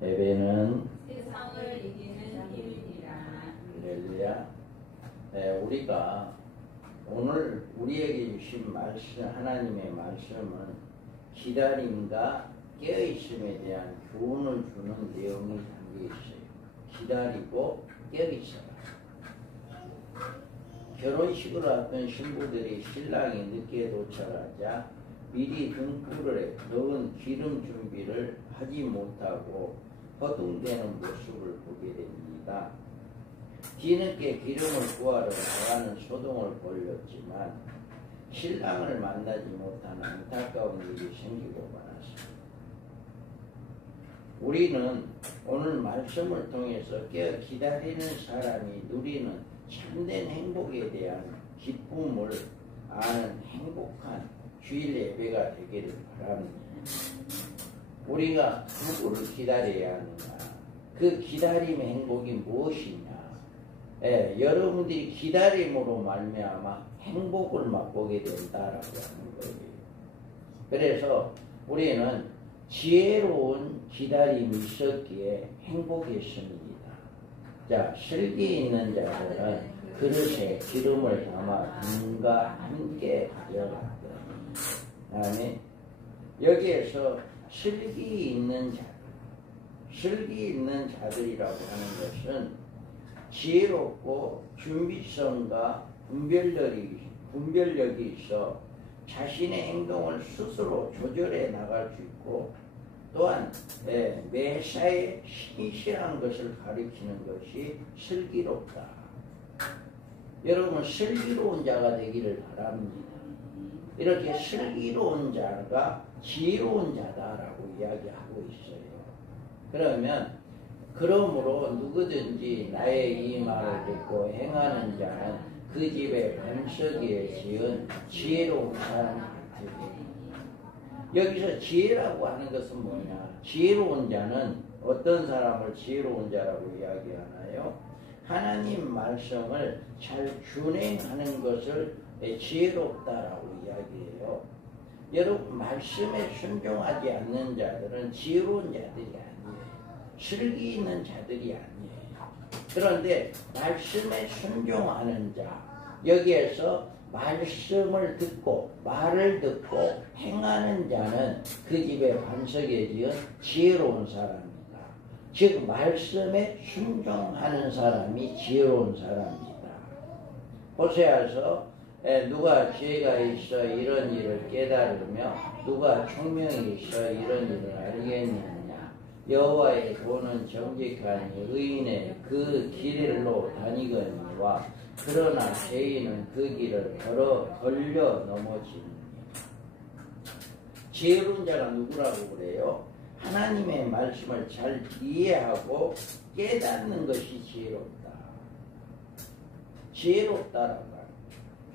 예배는 세상을 이기는 힘이니라. 할렐루야. 우리가 오늘 우리에게 주신 말씀, 하나님의 말씀은 기다림과 깨어있음에 대한 교훈을 주는 내용이 담겨 있어요. 기다리고 깨어있어라. 결혼식을 앞둔 신부들이 신랑이 늦게 도착하자 미리 등불에 넣은 기름 준비를 하지 못하고 허둥대는 모습을 보게 됩니다. 뒤늦게 기름을 구하러 나가는 소동을 벌였지만 신랑을 만나지 못하는 안타까운 일이 생기고 말았습니다. 우리는 오늘 말씀을 통해서 깨어 기다리는 사람이 누리는 참된 행복에 대한 기쁨을 아는 행복한 주일 예배가 되기를 바랍니다. 우리가 누구를 기다려야 하는가? 그 기다림의 행복이 무엇이냐? 여러분들이 기다림으로 말미암아 행복을 맛보게 된다라고 하는 거예요. 그래서 우리는 지혜로운 기다림이 있었기에 행복했습니다. 자, 슬기 있는 자들은 그릇에 기름을 담아 등과 함께 가져갔다. 다음에 여기에서 슬기 있는 자들이라고 하는 것은 지혜롭고 준비성과 분별력이 있어 자신의 행동을 스스로 조절해 나갈 수 있고, 또한 매사에 신실한 것을 가리키는 것이 슬기롭다. 여러분, 슬기로운 자가 되기를 바랍니다. 이렇게 슬기로운 자가 지혜로운 자다라고 이야기하고 있어요. 그러므로 누구든지 나의 이 말을 듣고 행하는 자는 그 집의 반석에 지은 지혜로운 사람이 되리라. 여기서 지혜라고 하는 것은 뭐냐? 지혜로운 자는 어떤 사람을 지혜로운 자라고 이야기하나요? 하나님 말씀을 잘 준행하는 것을 지혜롭다라고 이야기해요. 여러분, 말씀에 순종하지 않는 자들은 지혜로운 자들이 아니에요. 슬기 있는 자들이 아니에요. 그런데 말씀에 순종하는 자, 여기에서 말씀을 듣고 말을 듣고 행하는 자는 그 집의 반석에 지은 지혜로운 사람이다. 즉 말씀에 순종하는 사람이 지혜로운 사람이다. 호세아서 누가 지혜가 있어 이런 일을 깨달으며 누가 총명이 있어 이런 일을 알겠느냐? 여호와의 도는 정직하니 의인의 그 길로 다니거니와 그러나 죄인은 그 길을 걸려 넘어지느니. 지혜로운 자가 누구라고 그래요? 하나님의 말씀을 잘 이해하고 깨닫는 것이 지혜롭다. 지혜롭다라고 하는,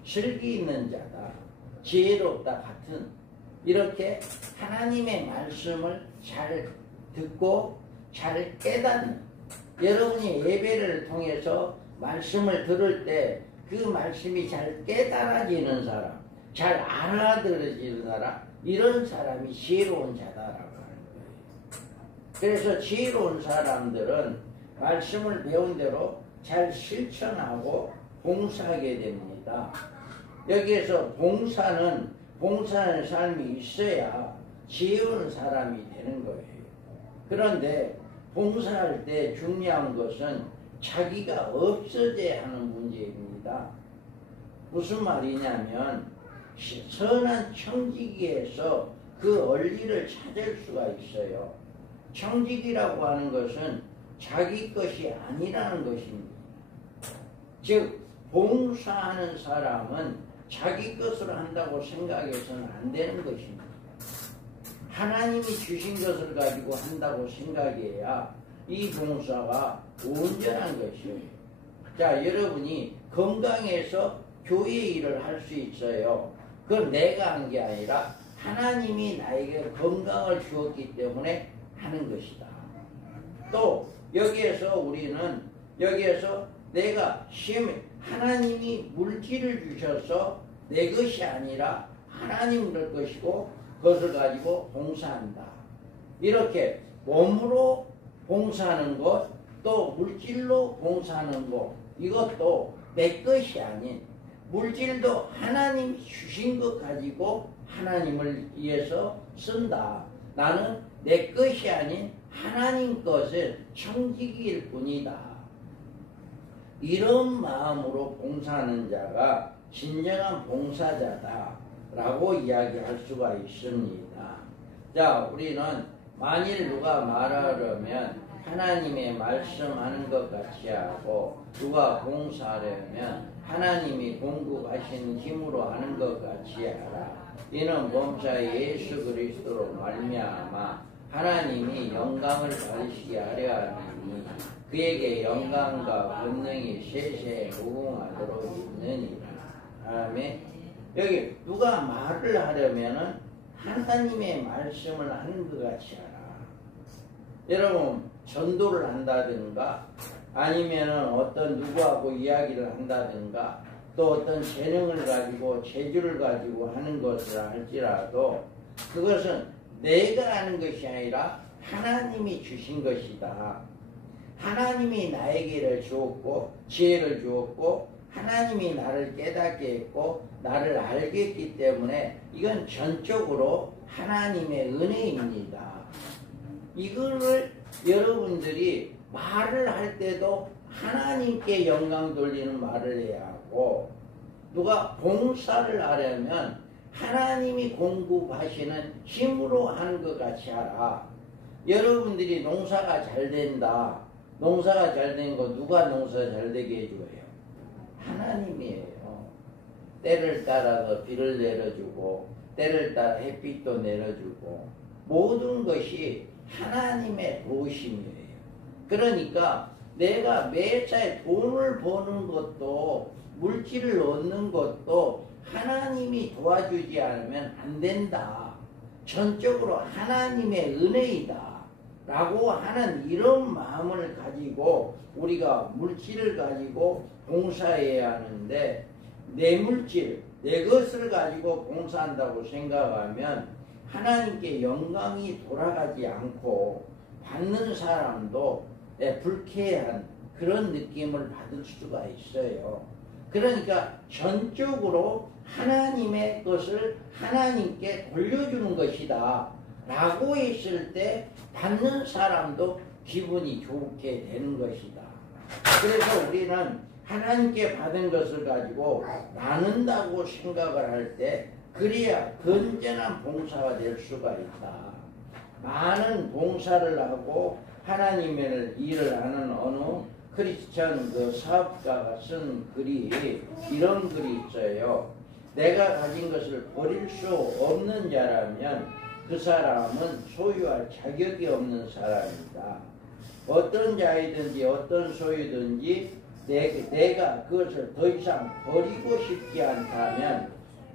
슬기 있는 자다, 지혜롭다 같은, 이렇게 하나님의 말씀을 잘 듣고 잘 깨닫는, 여러분이 예배를 통해서 말씀을 들을 때 그 말씀이 잘 깨달아지는 사람, 잘 알아들어지는 사람, 이런 사람이 지혜로운 자다라고 하는 거예요. 그래서 지혜로운 사람들은 말씀을 배운 대로 잘 실천하고 봉사하게 됩니다. 여기에서 봉사하는 삶이 있어야 지혜로운 사람이 되는 거예요. 그런데 봉사할 때 중요한 것은 자기가 없어져야 하는 문제입니다. 무슨 말이냐면 선한 청지기에서 그 원리를 찾을 수가 있어요. 청지기라고 하는 것은 자기 것이 아니라는 것입니다. 즉 봉사하는 사람은 자기 것으로 한다고 생각해서는 안 되는 것입니다. 하나님이 주신 것을 가지고 한다고 생각해야 이 봉사가 온전한 것이에요. 자, 여러분이 건강해서 교회 일을 할 수 있어요. 그건 내가 한 게 아니라 하나님이 나에게 건강을 주었기 때문에 하는 것이다. 또 여기에서 우리는 내가 하나님이 물질을 주셔서 내 것이 아니라 하나님 것이고 그것을 가지고 봉사한다. 이렇게 몸으로 봉사하는 것, 또 물질로 봉사하는 것, 이것도 내 것이 아닌 물질도 하나님이 주신 것 가지고 하나님을 위해서 쓴다. 나는 내 것이 아닌 하나님 것을 청지기일 뿐이다. 이런 마음으로 봉사하는 자가 진정한 봉사자다 라고 이야기할 수가 있습니다. 자, 우리는 만일 누가 말하려면 하나님의 말씀하는 것 같이 하고, 누가 봉사하려면 하나님이 공급하신 힘으로 하는 것 같이 하라. 이는 범사 예수 그리스도로 말미암아 하나님이 영광을 받으시게 하려 하니 그에게 영광과 권능이 세세에 무궁하도록 있느니라. 아멘. 여기 누가 말을 하려면은 하나님의 말씀을 하는 것 같이 하라. 여러분, 전도를 한다든가 아니면은 어떤 누구하고 이야기를 한다든가 또 어떤 재능을 가지고 재주를 가지고 하는 것을 할지라도 그것은 내가 하는 것이 아니라 하나님이 주신 것이다. 하나님이 나에게 주었고 지혜를 주었고 하나님이 나를 깨닫게 했고 나를 알게 했기 때문에 이건 전적으로 하나님의 은혜입니다. 이거를 여러분들이 말을 할 때도 하나님께 영광 돌리는 말을 해야 하고, 누가 봉사를 하려면 하나님이 공급하시는 힘으로 하는 것 같이 하라. 여러분들이 농사가 잘 된다. 농사가 잘 된 거 누가 농사 잘 되게 해줘요? 하나님이에요. 때를 따라서 비를 내려주고 때를 따라 햇빛도 내려주고 모든 것이 하나님의 도우심이에요. 그러니까 내가 매사에 돈을 버는 것도 물질을 얻는 것도 하나님이 도와주지 않으면 안 된다. 전적으로 하나님의 은혜이다 라고 하는 이런 마음을 가지고 우리가 물질을 가지고 봉사해야 하는데, 내 물질, 내 것을 가지고 봉사한다고 생각하면 하나님께 영광이 돌아가지 않고 받는 사람도 불쾌한 그런 느낌을 받을 수가 있어요. 그러니까 전적으로 하나님의 것을 하나님께 돌려주는 것이다 라고 했을 때 받는 사람도 기분이 좋게 되는 것이다. 그래서 우리는 하나님께 받은 것을 가지고 나눈다고 생각을 할 때 그래야 건전한 봉사가 될 수가 있다. 많은 봉사를 하고 하나님의 일을 하는 어느 크리스천 그 사업가가 쓴 글이 이런 글이 있어요. 내가 가진 것을 버릴 수 없는 자라면 그 사람은 소유할 자격이 없는 사람이다. 어떤 자이든지 어떤 소유든지 내가 그것을 더 이상 버리고 싶지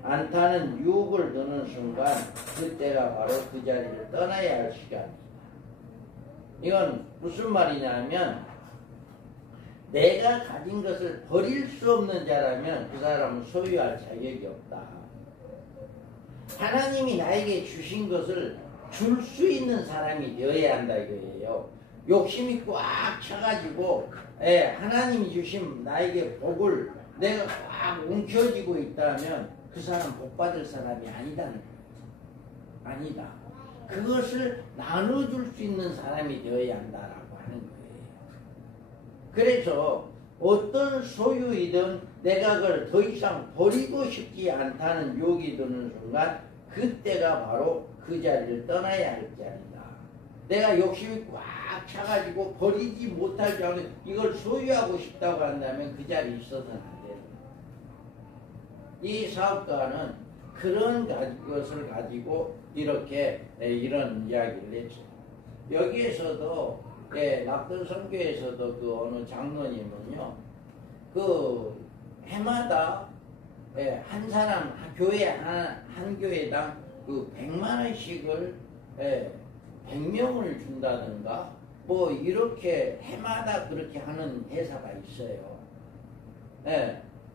않다는 유혹을 드는 순간 그때가 바로 그 자리를 떠나야 할 시간이다. 이건 무슨 말이냐면 내가 가진 것을 버릴 수 없는 자라면 그 사람은 소유할 자격이 없다. 하나님이 나에게 주신 것을 줄 수 있는 사람이 되어야 한다 이거예요. 욕심이 꽉 차가지고 하나님이 주신 나에게 복을 내가 꽉 움켜쥐고 있다면 그 사람 복 받을 사람이 아니다는 거예요. 아니다. 그것을 나눠줄 수 있는 사람이 되어야 한다라고 하는 거예요. 그래서 어떤 소유이든 내가 그걸 더 이상 버리고 싶지 않다는 욕이 드는 순간 그때가 바로 그 자리를 떠나야 할 자리다. 내가 욕심이 꽉 차가지고 버리지 못할 자는 이걸 소유하고 싶다고 한다면 그 자리에 있어서는 안 되는 거예요. 이 사업가는 그런 것을 가지고 이렇게 이런 이야기를 했죠. 여기에서도 낙동 선교에서도 그 어느 장로님은요, 그 해마다 한 사람 교회 한 교회당 그 100만 원씩을 100명을 준다든가 뭐 이렇게 해마다 그렇게 하는 회사가 있어요.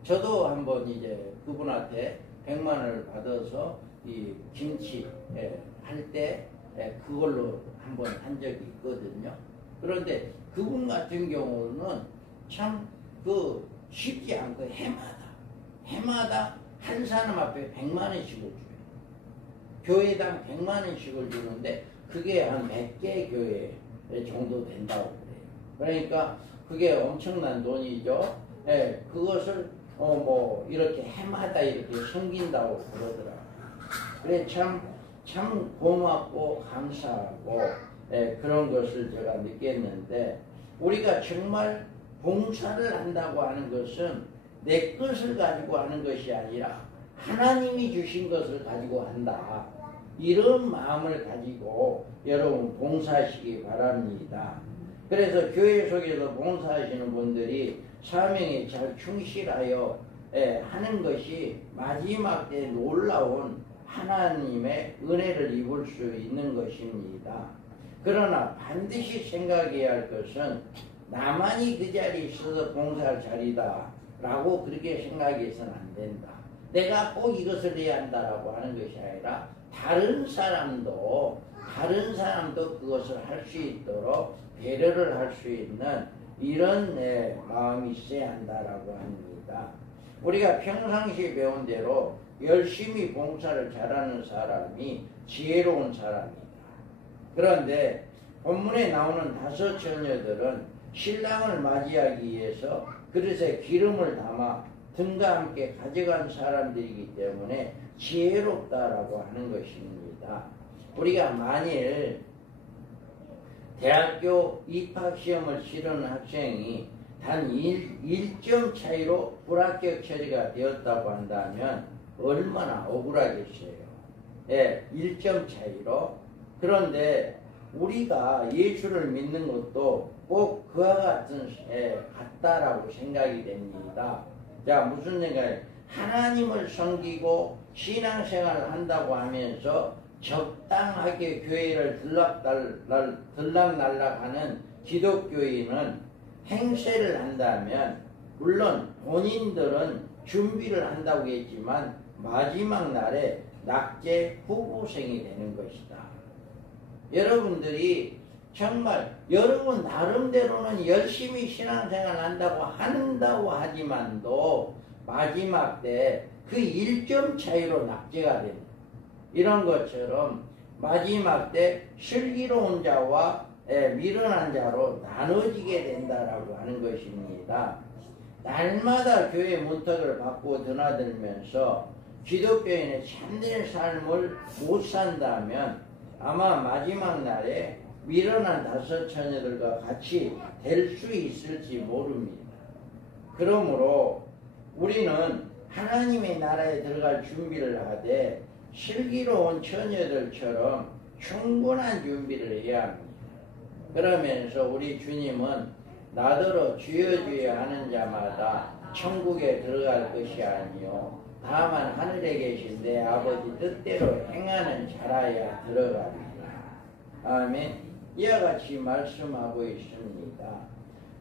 저도 한번 이제 그분한테 100만 원을 받아서 이 김치 할 때 그걸로 한번 한 적이 있거든요. 그런데 그분 같은 경우는 참 그 쉽지 않고 해마다 한 사람 앞에 100만 원씩을 줘요. 교회당 100만 원씩을 주는데 그게 한 100개 교회 정도 된다고 그래요. 그러니까 그게 엄청난 돈이죠. 예, 그것을 뭐 이렇게 해마다 이렇게 섬긴다고 그러더라고요. 그래 참 고맙고 감사하고 그런 것을 제가 느꼈는데, 우리가 정말 봉사를 한다고 하는 것은 내 것을 가지고 하는 것이 아니라 하나님이 주신 것을 가지고 한다, 이런 마음을 가지고 여러분 봉사하시기 바랍니다. 그래서 교회 속에서 봉사하시는 분들이 사명에 잘 충실하여 하는 것이 마지막 때 놀라운 하나님의 은혜를 입을 수 있는 것입니다. 그러나 반드시 생각해야 할 것은 나만이 그 자리에 있어서 봉사할 자리다 라고 그렇게 생각해서는 안 된다. 내가 꼭 이것을 해야 한다라고 하는 것이 아니라 다른 사람도 그것을 할 수 있도록 배려를 할 수 있는 이런 마음이 있어야 한다라고 합니다. 우리가 평상시에 배운 대로 열심히 봉사를 잘하는 사람이 지혜로운 사람이다. 그런데 본문에 나오는 5 처녀들은 신랑을 맞이하기 위해서 그릇에 기름을 담아 등과 함께 가져간 사람들이기 때문에 지혜롭다라고 하는 것입니다. 우리가 만일 대학교 입학시험을 치르는 학생이 단 1점 차이로 불합격 처리가 되었다고 한다면 얼마나 억울하겠어요. 1점 차이로. 그런데 우리가 예수를 믿는 것도 꼭 그와 같다라고 생각이 됩니다. 자, 무슨 생각이에요? 하나님을 섬기고 신앙생활을 한다고 하면서 적당하게 교회를 들락날락하는 기독교인은 행세를 한다면, 물론 본인들은 준비를 한다고 했지만 마지막 날에 낙제 후보생이 되는 것이다. 여러분들이 정말 여러분 나름대로는 열심히 신앙생활 한다고 하지만도 마지막 때 그 1점 차이로 낙제가 됩니다. 이런 것처럼 마지막 때 슬기로운 자와 미련한 자로 나눠지게 된다라고 하는 것입니다. 날마다 교회 문턱을 받고 드나들면서 기독교인의 참된 삶을 못 산다면 아마 마지막 날에 미련한 5 처녀들과 같이 될 수 있을지 모릅니다. 그러므로 우리는 하나님의 나라에 들어갈 준비를 하되 슬기로운 처녀들처럼 충분한 준비를 해야 합니다. 그러면서 우리 주님은 나더러 주여 주여 하는 자마다 천국에 들어갈 것이 아니요 다만 하늘에 계신 내 아버지 뜻대로 행하는 자라야 들어갑니다. 아멘. 이와 같이 말씀하고 있습니다.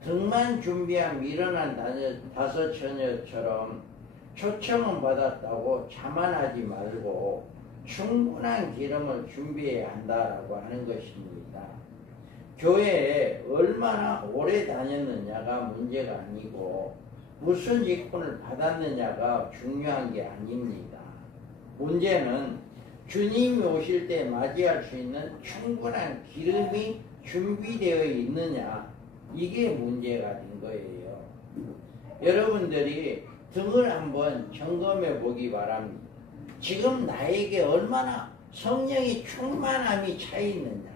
등만 준비한 미련한 5 처녀처럼 초청은 받았다고 자만하지 말고 충분한 기름을 준비해야 한다라고 하는 것입니다. 교회에 얼마나 오래 다녔느냐가 문제가 아니고 무슨 직분을 받았느냐가 중요한 게 아닙니다. 문제는 주님이 오실 때 맞이할 수 있는 충분한 기름이 준비되어 있느냐, 이게 문제가 된 거예요. 여러분들이 등을 한번 점검해 보기 바랍니다. 지금 나에게 얼마나 성령의 충만함이 차 있느냐.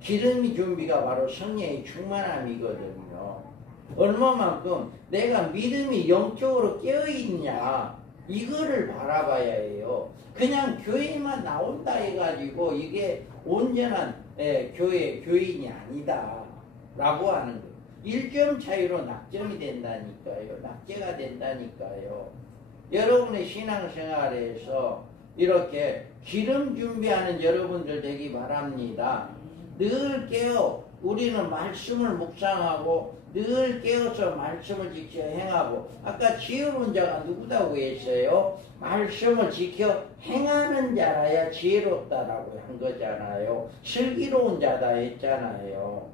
기름이 준비가 바로 성령의 충만함이거든요. 얼마만큼 내가 믿음이 영적으로 깨어있냐, 이거를 바라봐야 해요. 그냥 교회만 나온다 해가지고 이게 온전한 교인이 아니다 라고 하는 거예요. 1점 차이로 낙점이 된다니까요. 낙제가 된다니까요. 여러분의 신앙생활에서 이렇게 기름 준비하는 여러분들 되기 바랍니다. 늘 깨어 우리는 말씀을 묵상하고 늘 깨어서 말씀을 지켜 행하고, 아까 지혜로운 자가 누구다고 했어요? 말씀을 지켜 행하는 자라야 지혜롭다라고 한 거잖아요. 슬기로운 자다 했잖아요.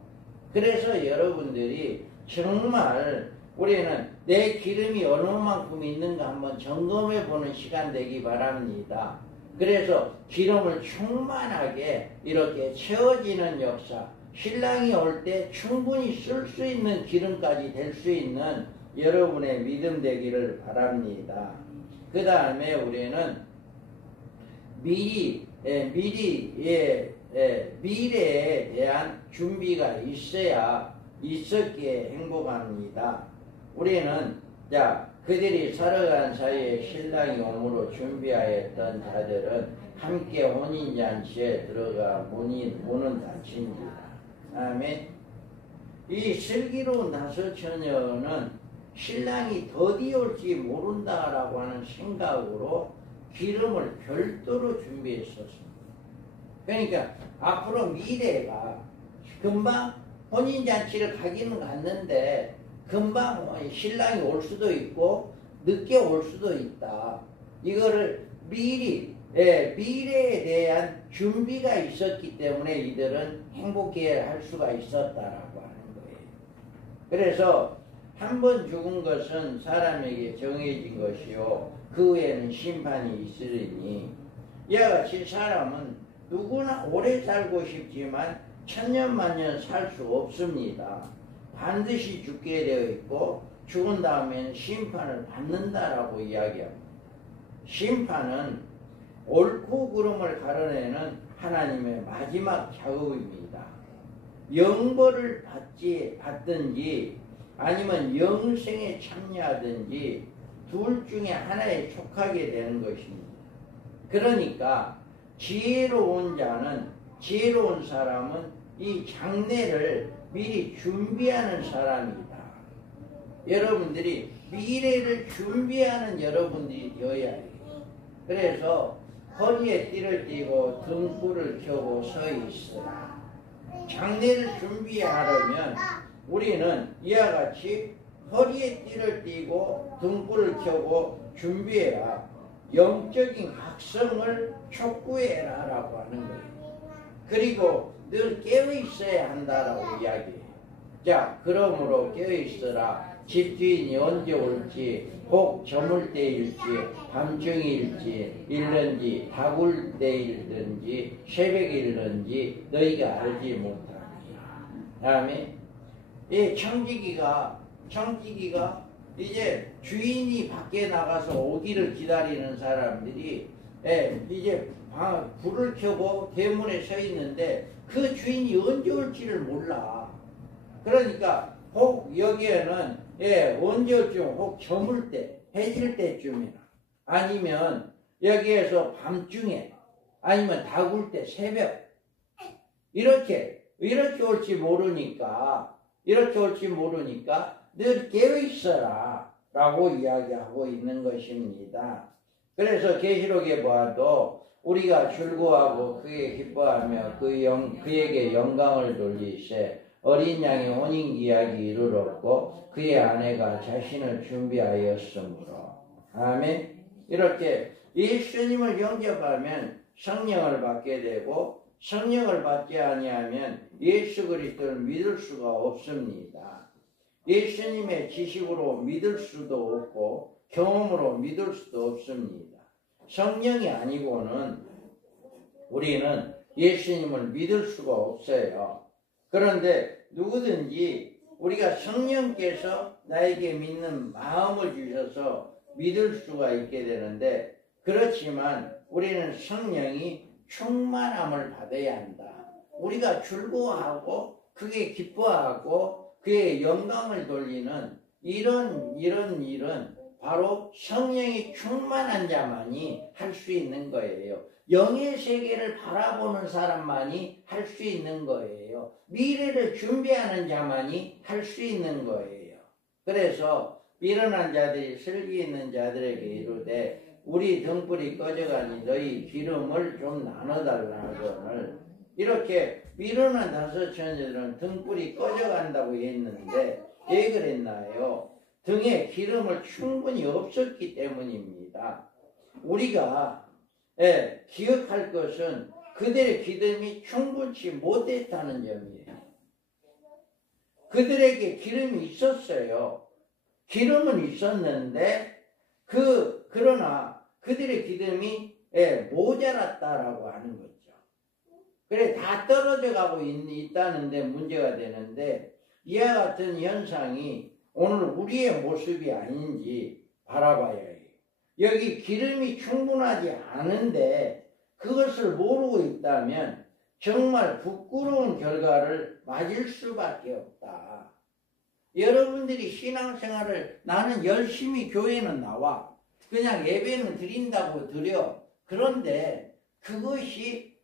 그래서 여러분들이 정말 우리는 내 기름이 얼마만큼 있는가 한번 점검해 보는 시간 되기 바랍니다. 그래서 기름을 충만하게 이렇게 채워지는 역사, 신랑이 올 때 충분히 쓸 수 있는 기름까지 될 수 있는 여러분의 믿음 되기를 바랍니다. 그 다음에 우리는 미래에 대한 준비가 있었기에 행복합니다. 우리는 그들이 살아간 사이에 신랑이 오므로 준비하였던 자들은 함께 혼인잔치에 들어가 문은 닫힙니다. 아멘. 이 슬기로운 다섯 처녀는 신랑이 더디 올지 모른다라고 하는 생각으로 기름을 별도로 준비했었습니다. 그러니까 앞으로 미래가 금방 혼인잔치를 가기는 갔는데 금방 신랑이 올 수도 있고 늦게 올 수도 있다. 이거를 미래에 대한 준비가 있었기 때문에 이들은 행복해 할 수가 있었다라고 하는 거예요. 그래서 한 번 죽은 것은 사람에게 정해진 것이요 그 후에는 심판이 있으리니 이와 같이 사람은 누구나 오래 살고 싶지만 천년만년 살 수 없습니다. 반드시 죽게 되어 있고 죽은 다음에는 심판을 받는다라고 이야기합니다. 심판은 옳고 그름을 가려내는 하나님의 마지막 작업입니다. 영벌을 받든지 아니면 영생에 참여하든지 둘 중에 하나에 촉하게 되는 것입니다. 그러니까 지혜로운 사람은 이 장래를 미리 준비하는 사람이다. 여러분들이 미래를 준비하는 여러분들이 되어야 해요. 그래서 허리에 띠를 띠고 등불을 켜고 서 있으라. 장래를 준비하려면 우리는 이와 같이 허리에 띠를 띠고 등불을 켜고 준비해라. 영적인 각성을 촉구해라 라고 하는 거예요. 그리고 늘 깨어있어야 한다라고 이야기해요. 자, 그러므로 깨어있어라. 집주인이 언제 올지, 혹 저물 때일지, 밤중일지, 일는지, 다굴 때일든지, 새벽에 일는지 너희가 알지 못하느니라. 다음에 이 청지기가 이제 주인이 밖에 나가서 오기를 기다리는 사람들이 이제 불을 켜고 대문에 서 있는데 그 주인이 언제 올지를 몰라. 그러니까 혹 여기에는 언제 올지 혹 저물 때, 해질 때쯤이나 아니면 여기에서 밤중에 아니면 다굴 때 새벽 이렇게 올지 모르니까 늘 깨어있어라 라고 이야기하고 있는 것입니다. 그래서 계시록에 보아도 우리가 즐거워하고 그에 기뻐하며 그에게 영광을 돌리세 어린 양의 혼인기약이 이르렀고 그의 아내가 자신을 준비하였으므로. 아멘. 이렇게 예수님을 영접하면 성령을 받게 되고 성령을 받지 아니하면 예수 그리스도를 믿을 수가 없습니다. 예수님의 지식으로 믿을 수도 없고 경험으로 믿을 수도 없습니다. 성령이 아니고는 우리는 예수님을 믿을 수가 없어요. 그런데 누구든지 우리가 성령께서 나에게 믿는 마음을 주셔서 믿을 수가 있게 되는데 그렇지만 우리는 성령이 충만함을 받아야 한다. 우리가 즐거워하고 그게 기뻐하고 그의 영광을 돌리는 이런 일은 바로 성령이 충만한 자만이 할 수 있는 거예요. 영의 세계를 바라보는 사람만이 할 수 있는 거예요. 미래를 준비하는 자만이 할 수 있는 거예요. 그래서 미련한 자들이 슬기 있는 자들에게 이르되 우리 등불이 꺼져가니 너희 기름을 좀 나눠달라 하거늘. 이렇게 미련한 다섯 처녀들은 등불이 꺼져간다고 했는데 왜 그랬나요? 등에 기름을 충분히 없었기 때문입니다. 우리가 기억할 것은 그들의 기름이 충분치 못했다는 점이에요. 그들에게 기름이 있었어요. 기름은 있었는데 그러나 그들의 기름이 모자랐다라고 하는 거죠. 그래 다 떨어져 가고 있다는데 문제가 되는데 이와 같은 현상이 오늘 우리의 모습이 아닌지 바라봐야 해요. 여기 기름이 충분하지 않은데 그것을 모르고 있다면 정말 부끄러운 결과를 맞을 수밖에 없다. 여러분들이 신앙생활을 나는 열심히 교회는 나와 그냥 예배는 드린다고 드려. 그런데 그것이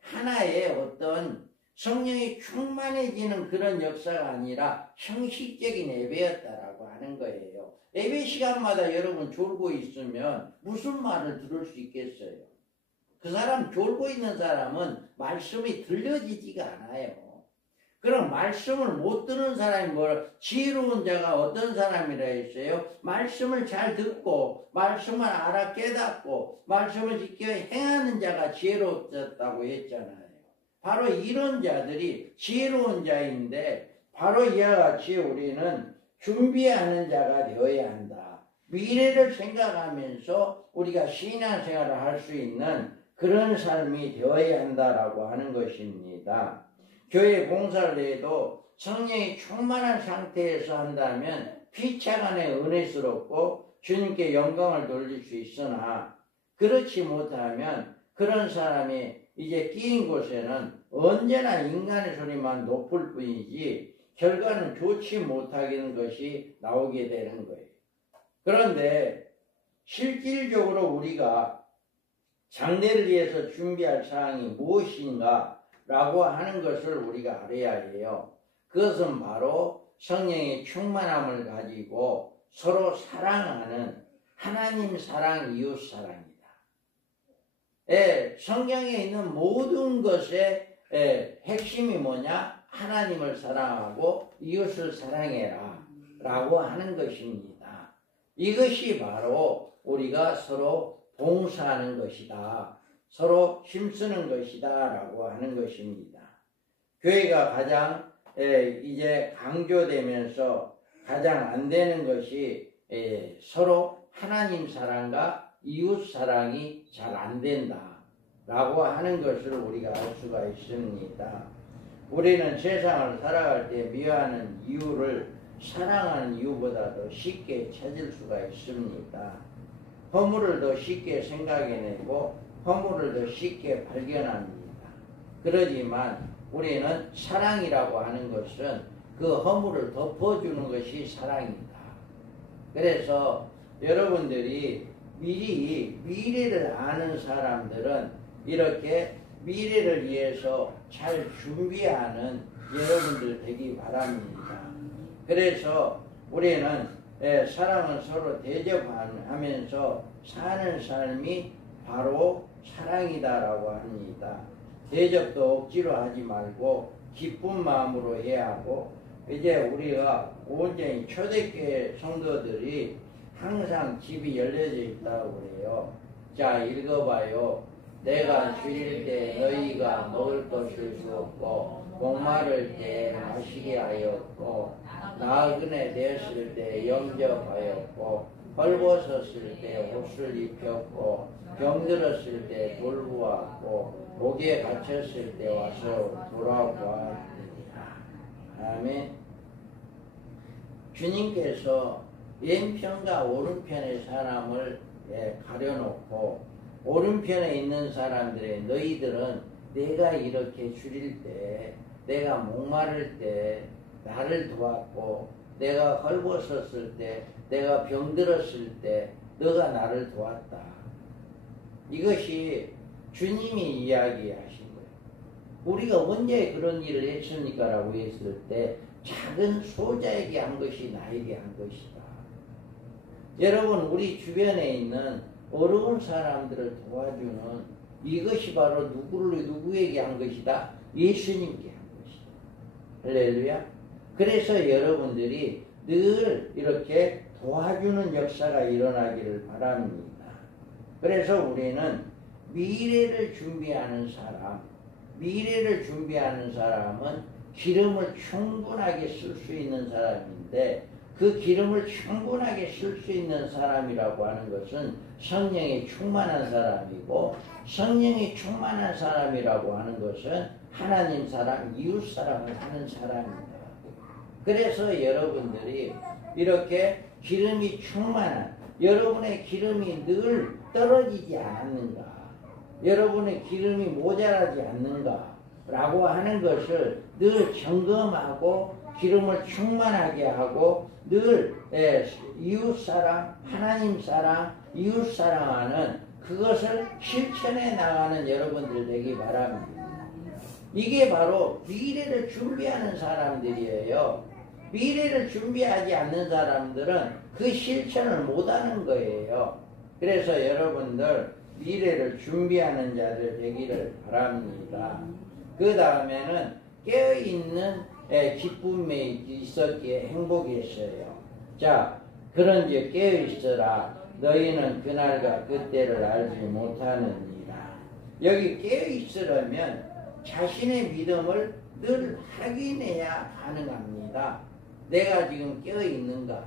하나의 어떤 성령이 충만해지는 그런 역사가 아니라 형식적인 예배였다라고 하는 거예요. 예배 시간마다 여러분 졸고 있으면 무슨 말을 들을 수 있겠어요? 그 사람 졸고 있는 사람은 말씀이 들려지지가 않아요. 그럼 말씀을 못 듣는 사람이 지혜로운 자가 어떤 사람이라 했어요? 말씀을 잘 듣고 말씀을 알아 깨닫고 말씀을 지켜 행하는 자가 지혜롭다고 했잖아요. 바로 이런 자들이 지혜로운 자인데 바로 이와 같이 우리는 준비하는 자가 되어야 한다. 미래를 생각하면서 우리가 신앙생활을 할 수 있는 그런 삶이 되어야 한다라고 하는 것입니다. 교회 봉사를 해도 성령이 충만한 상태에서 한다면 피차간에 은혜스럽고 주님께 영광을 돌릴 수 있으나 그렇지 못하면 그런 사람이 이제 끼인 곳에는 언제나 인간의 소리만 높을 뿐이지 결과는 좋지 못하는 것이 나오게 되는 거예요. 그런데 실질적으로 우리가 장례를 위해서 준비할 사항이 무엇인가 라고 하는 것을 우리가 알아야 해요. 그것은 바로 성령의 충만함을 가지고 서로 사랑하는 하나님 사랑, 이웃 사랑이다. 성경에 있는 모든 것의 핵심이 뭐냐? 하나님을 사랑하고 이웃을 사랑해라 라고 하는 것입니다. 이것이 바로 우리가 서로 봉사하는 것이다. 서로 힘쓰는 것이다 라고 하는 것입니다. 교회가 가장 이제 강조되면서 가장 안 되는 것이 서로 하나님 사랑과 이웃 사랑이 잘 안 된다 라고 하는 것을 우리가 알 수가 있습니다. 우리는 세상을 살아갈 때 미워하는 이유를 사랑하는 이유보다 더 쉽게 찾을 수가 있습니다. 허물을 더 쉽게 생각해내고 허물을 더 쉽게 발견합니다. 그러지만 우리는 사랑이라고 하는 것은 그 허물을 덮어주는 것이 사랑입니다. 그래서 여러분들이 미리 미래를 아는 사람들은 이렇게 미래를 위해서 잘 준비하는 여러분들 되기 바랍니다. 그래서 우리는 사람은 서로 대접하면서 사는 삶이 바로 사랑이다라고 합니다. 대접도 억지로 하지 말고 기쁜 마음으로 해야 하고 이제 우리가 온전히 초대교회 성도들이 항상 집이 열려져 있다고 그래요. 자 읽어봐요. 내가 줄일 때 너희가 먹을 것을 주었고 목마를 때 마시게 하였고 나그네 되었을 때 영접하였고 헐벗었을 때 옷을 입혔고 병들었을 때 돌보았고 목에 갇혔을 때 와서 돌아보았느니라. 아멘. 주님께서 왼편과 오른편의 사람을 가려놓고 오른편에 있는 사람들의 너희들은 내가 이렇게 줄일 때 내가 목마를 때 나를 도왔고 내가 헐벗었을 때 내가 병들었을 때 너가 나를 도왔다. 이것이 주님이 이야기하신 거예요. 우리가 언제 그런 일을 했습니까? 라고 했을 때 작은 소자에게 한 것이 나에게 한 것이다. 여러분 우리 주변에 있는 어려운 사람들을 도와주는 이것이 바로 누구에게 한 것이다? 예수님께 한 것이다. 할렐루야. 그래서 여러분들이 늘 이렇게 도와주는 역사가 일어나기를 바랍니다. 그래서 우리는 미래를 준비하는 사람은 기름을 충분하게 쓸 수 있는 사람인데 그 기름을 충분하게 쓸 수 있는 사람이라고 하는 것은 성령이 충만한 사람이고 성령이 충만한 사람이라고 하는 것은 하나님 사랑, 이웃 사랑을 하는 사람입니다. 그래서 여러분들이 이렇게 기름이 충만한 여러분의 기름이 늘 떨어지지 않았는가? 여러분의 기름이 모자라지 않는가? 라고 하는 것을 늘 점검하고 기름을 충만하게 하고 늘 이웃사랑, 하나님사랑, 이웃사랑하는 그것을 실천해 나가는 여러분들 되기 바랍니다. 이게 바로 미래를 준비하는 사람들이에요. 미래를 준비하지 않는 사람들은 그 실천을 못하는 거예요. 그래서 여러분들 미래를 준비하는 자들 되기를 바랍니다. 그 다음에는 깨어있는 기쁨이 있었기에 행복했어요. 자, 그런즉 깨어있으라. 너희는 그날과 그때를 알지 못하느니라. 여기 깨어있으려면 자신의 믿음을 늘 확인해야 가능합니다. 내가 지금 깨어있는가?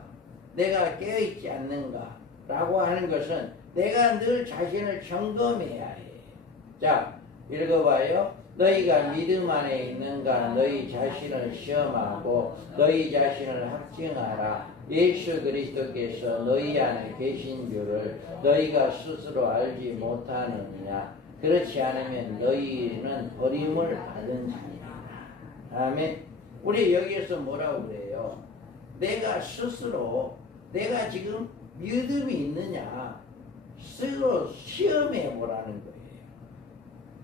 내가 깨어있지 않는가? 라고 하는 것은 내가 늘 자신을 점검해야 해. 자, 읽어봐요. 너희가 믿음 안에 있는가? 너희 자신을 시험하고 너희 자신을 확증하라. 예수 그리스도께서 너희 안에 계신 줄을 너희가 스스로 알지 못하느냐? 그렇지 않으면 너희는 버림을 받은 자니라. 아멘. 우리 여기에서 뭐라고 그래요? 내가 스스로 내가 지금 믿음이 있느냐 스스로 시험해 보라는 거예요.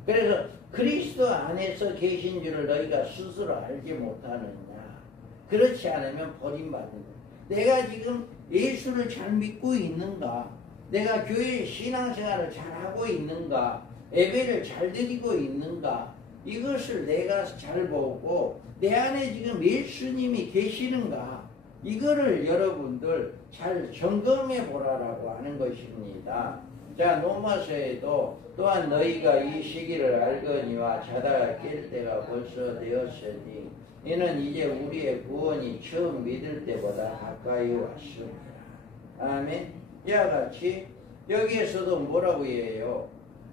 그래서 그리스도 안에서 계신 줄을 너희가 스스로 알지 못하느냐. 그렇지 않으면 버림받는 거예요. 내가 지금 예수를 잘 믿고 있는가? 내가 교회 신앙생활을 잘하고 있는가? 예배를 잘 드리고 있는가? 이것을 내가 잘 보고 내 안에 지금 예수님이 계시는가? 이거를 여러분들 잘 점검해 보라라고 하는 것입니다. 자, 로마서에도 또한 너희가 이 시기를 알거니와 자다가 깰 때가 벌써 되었으니 이는 이제 우리의 구원이 처음 믿을 때보다 가까이 왔습니다. 아멘. 이와 같이 여기에서도 뭐라고 해요?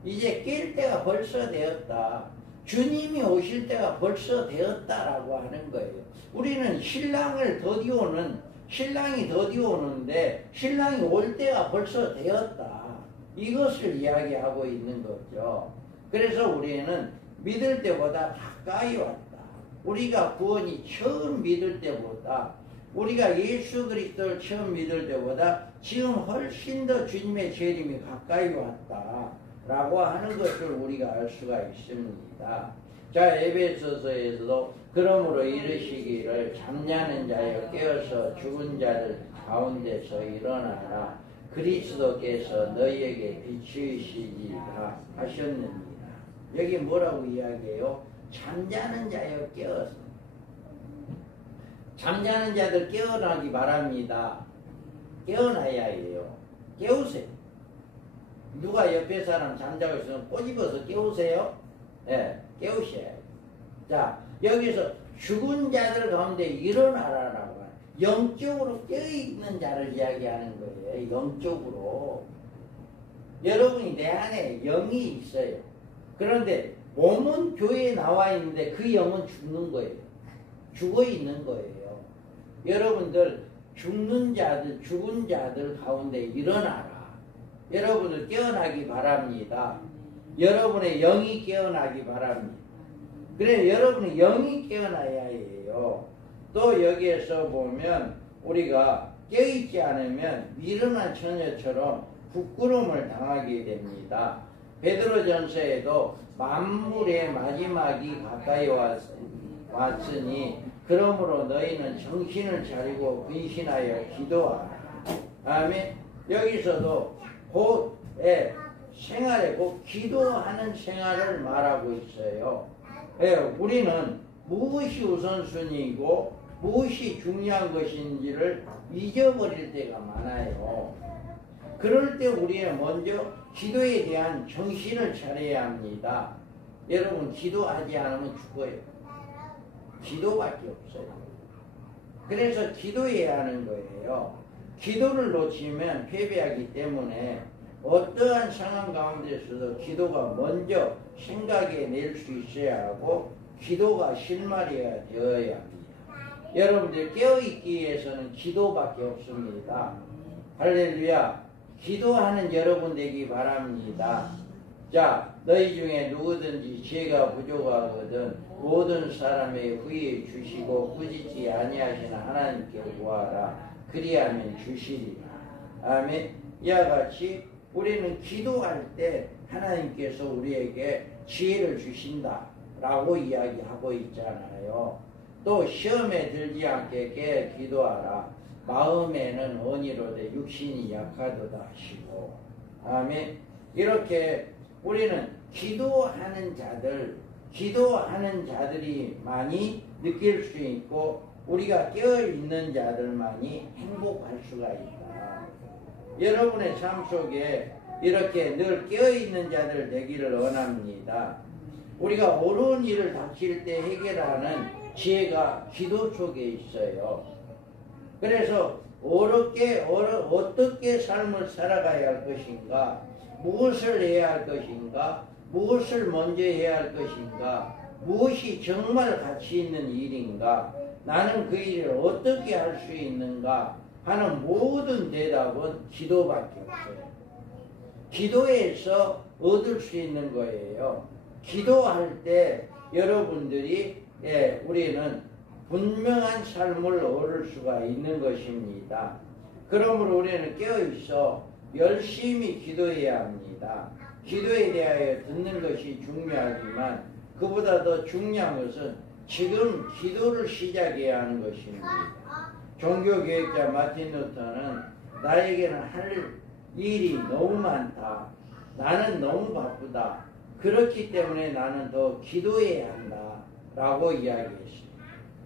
이제 깰 때가 벌써 되었다. 주님이 오실 때가 벌써 되었다라고 하는 거예요. 우리는 신랑이 더디오는데 신랑이 올 때가 벌써 되었다. 이것을 이야기하고 있는 거죠. 그래서 우리는 믿을 때보다 가까이 왔다. 우리가 구원이 처음 믿을 때보다 우리가 예수 그리스도를 처음 믿을 때보다 지금 훨씬 더 주님의 재림이 가까이 왔다. 라고 하는 것을 우리가 알 수가 있습니다. 자, 에베소서에서도 그러므로 이르시기를 잠자는 자여 깨어서 죽은 자들 가운데서 일어나라. 그리스도께서 너희에게 비추시리라 하셨느니라. 여기 뭐라고 이야기해요? 잠자는 자여 깨어서. 잠자는 자들 깨어나기 바랍니다. 깨어나야 해요. 깨우세요. 누가 옆에 사람 잠자고 있으면 꼬집어서 깨우세요. 네, 깨우셔야 해요. 자, 여기서 죽은 자들 가운데 일어나라라고 해요. 영적으로 깨어있는 자를 이야기하는 거예요. 영적으로. 여러분이 내 안에 영이 있어요. 그런데 몸은 교회에 나와 있는데 그 영은 죽는 거예요. 죽어 있는 거예요. 여러분들 죽은 자들 가운데 일어나라. 여러분을 깨어나기 바랍니다. 여러분의 영이 깨어나기 바랍니다. 그래, 여러분의 영이 깨어나야 해요. 또 여기에서 보면 우리가 깨어있지 않으면 미련한 처녀처럼 부끄러움을 당하게 됩니다. 베드로전서에도 만물의 마지막이 가까이 왔으니 그러므로 너희는 정신을 차리고 근신하여 기도하라. 아멘. 여기서도 곧 생활에 곧 기도하는 생활을 말하고 있어요. 우리는 무엇이 우선순위이고 무엇이 중요한 것인지를 잊어버릴 때가 많아요. 그럴 때 우리는 먼저 기도에 대한 정신을 차려야 합니다. 여러분, 기도하지 않으면 죽어요. 기도밖에 없어요. 그래서 기도해야 하는 거예요. 기도를 놓치면 패배하기 때문에 어떠한 상황 가운데서도 기도가 먼저 생각해 낼 수 있어야 하고 기도가 실마리가 되어야 합니다. 여러분들 깨어있기 위해서는 기도밖에 없습니다. 할렐루야. 기도하는 여러분 되기 바랍니다. 자, 너희 중에 누구든지 지혜가 부족하거든 모든 사람의 후에 주시고 꾸짖지 아니하시는 하나님께 구하라. 그리하면 주시리라. 아멘. 이와 같이 우리는 기도할 때 하나님께서 우리에게 지혜를 주신다 라고 이야기하고 있잖아요. 또 시험에 들지 않게 기도하라. 마음에는 언의로되 육신이 약하도다 하시고. 아멘. 이렇게 우리는 기도하는 자들이 많이 느낄 수 있고 우리가 깨어있는 자들만이 행복할 수가 있다. 여러분의 삶 속에 이렇게 늘 깨어있는 자들 되기를 원합니다. 우리가 어려운 일을 닥칠 때 해결하는 지혜가 기도 속에 있어요. 그래서 어떻게 삶을 살아가야 할 것인가, 무엇을 해야 할 것인가, 무엇을 먼저 해야 할 것인가, 무엇이 정말 가치 있는 일인가, 나는 그 일을 어떻게 할 수 있는가 하는 모든 대답은 기도밖에 없어요. 기도에서 얻을 수 있는 거예요. 기도할 때 여러분들이 우리는 분명한 삶을 얻을 수가 있는 것입니다. 그러므로 우리는 깨어있어 열심히 기도해야 합니다. 기도에 대하여 듣는 것이 중요하지만 그보다 더 중요한 것은 지금 기도를 시작해야 하는 것입니다. 종교개혁자 마틴 루터는 나에게는 할 일이 너무 많다. 나는 너무 바쁘다. 그렇기 때문에 나는 더 기도해야 한다. 라고 이야기했습니다.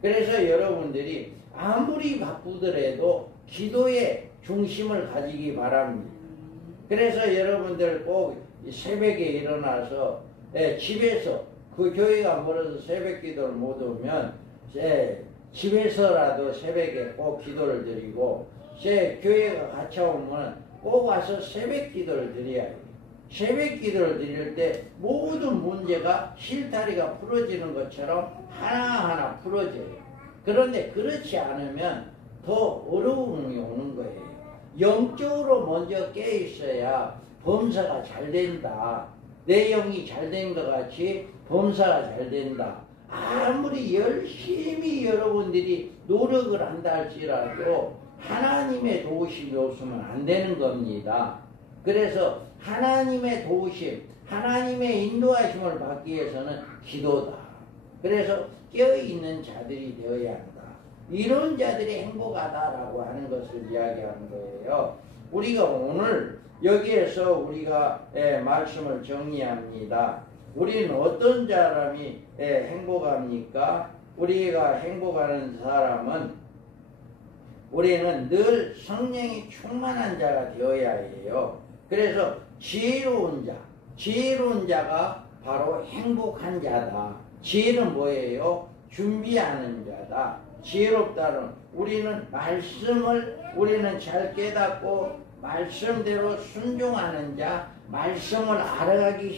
그래서 여러분들이 아무리 바쁘더라도 기도에 중심을 가지기 바랍니다. 그래서 여러분들 꼭 새벽에 일어나서 집에서 그 교회가 멀어서 새벽 기도를 못 오면 집에서라도 새벽에 꼭 기도를 드리고 교회가 같이 오면 꼭 와서 새벽 기도를 드려야 해요. 새벽 기도를 드릴 때 모든 문제가 실타리가 풀어지는 것처럼 하나하나 풀어져요. 그런데 그렇지 않으면 더 어려움이 오는 거예요. 영적으로 먼저 깨 있어야 범사가 잘 된다. 내 영이 잘 된 것 같이 범사가 잘 된다. 아무리 열심히 여러분들이 노력을 한다 할지라도 하나님의 도우심이 없으면 안 되는 겁니다. 그래서 하나님의 도우심, 하나님의 인도하심을 받기 위해서는 기도다. 그래서 깨어있는 자들이 되어야 한다. 이런 자들이 행복하다라고 하는 것을 이야기하는 거예요. 우리가 오늘 여기에서 우리가 말씀을 정리합니다. 우리는 어떤 사람이 행복합니까? 우리가 행복하는 사람은 우리는 늘 성령이 충만한 자가 되어야 해요. 그래서 지혜로운 자가 바로 행복한 자다. 지혜는 뭐예요? 준비하는 자다. 지혜롭다는 우리는 말씀을 우리는 잘 깨닫고 말씀대로 순종하는 자, 말씀을 알아가기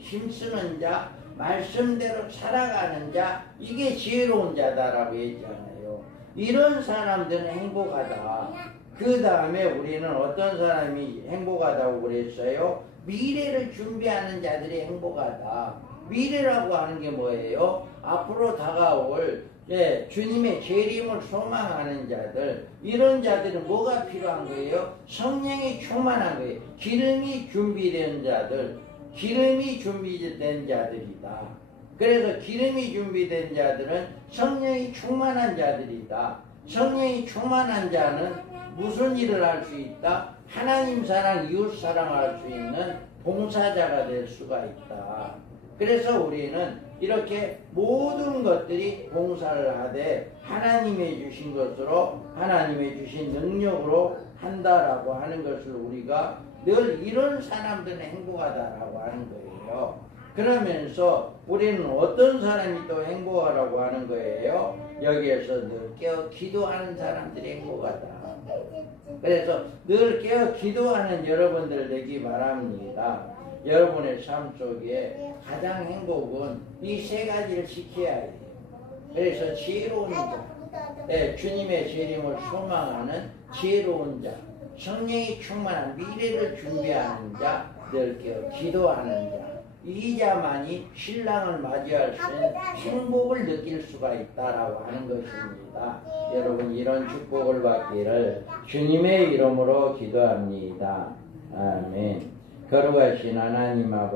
힘쓰는 자, 말씀대로 살아가는 자, 이게 지혜로운 자다라고 했잖아요. 이런 사람들은 행복하다. 그 다음에 우리는 어떤 사람이 행복하다고 그랬어요? 미래를 준비하는 자들이 행복하다. 미래라고 하는 게 뭐예요? 앞으로 다가올 주님의 재림을 소망하는 자들, 이런 자들은 뭐가 필요한 거예요? 성령이 충만한 거예요. 기름이 준비된 자들, 기름이 준비된 자들이다. 그래서 기름이 준비된 자들은 성령이 충만한 자들이다. 성령이 충만한 자는 무슨 일을 할 수 있다? 하나님 사랑, 이웃 사랑할 수 있는 봉사자가 될 수가 있다. 그래서 우리는 이렇게 모든 것들이 봉사를 하되 하나님이 주신 것으로 하나님이 주신 능력으로 한다라고 하는 것을 우리가 늘 이런 사람들은 행복하다라고 하는 거예요. 그러면서 우리는 어떤 사람이 또 행복하라고 하는 거예요? 여기에서 늘 깨어 기도하는 사람들이 행복하다. 그래서 늘 깨어 기도하는 여러분들 되기 바랍니다. 여러분의 삶 속에 가장 행복은 이 세 가지를 지켜야 해요. 그래서 지혜로운 자, 주님의 재림을 소망하는 지혜로운 자, 성령이 충만한 미래를 준비하는 자, 늘 깨어 기도하는 자, 이 자만이 신랑을 맞이할 수 있는 행복을 느낄 수가 있다라고 하는 것입니다. 여러분 이런 축복을 받기를 주님의 이름으로 기도합니다. 아멘. 거룩하신 하나님 아버지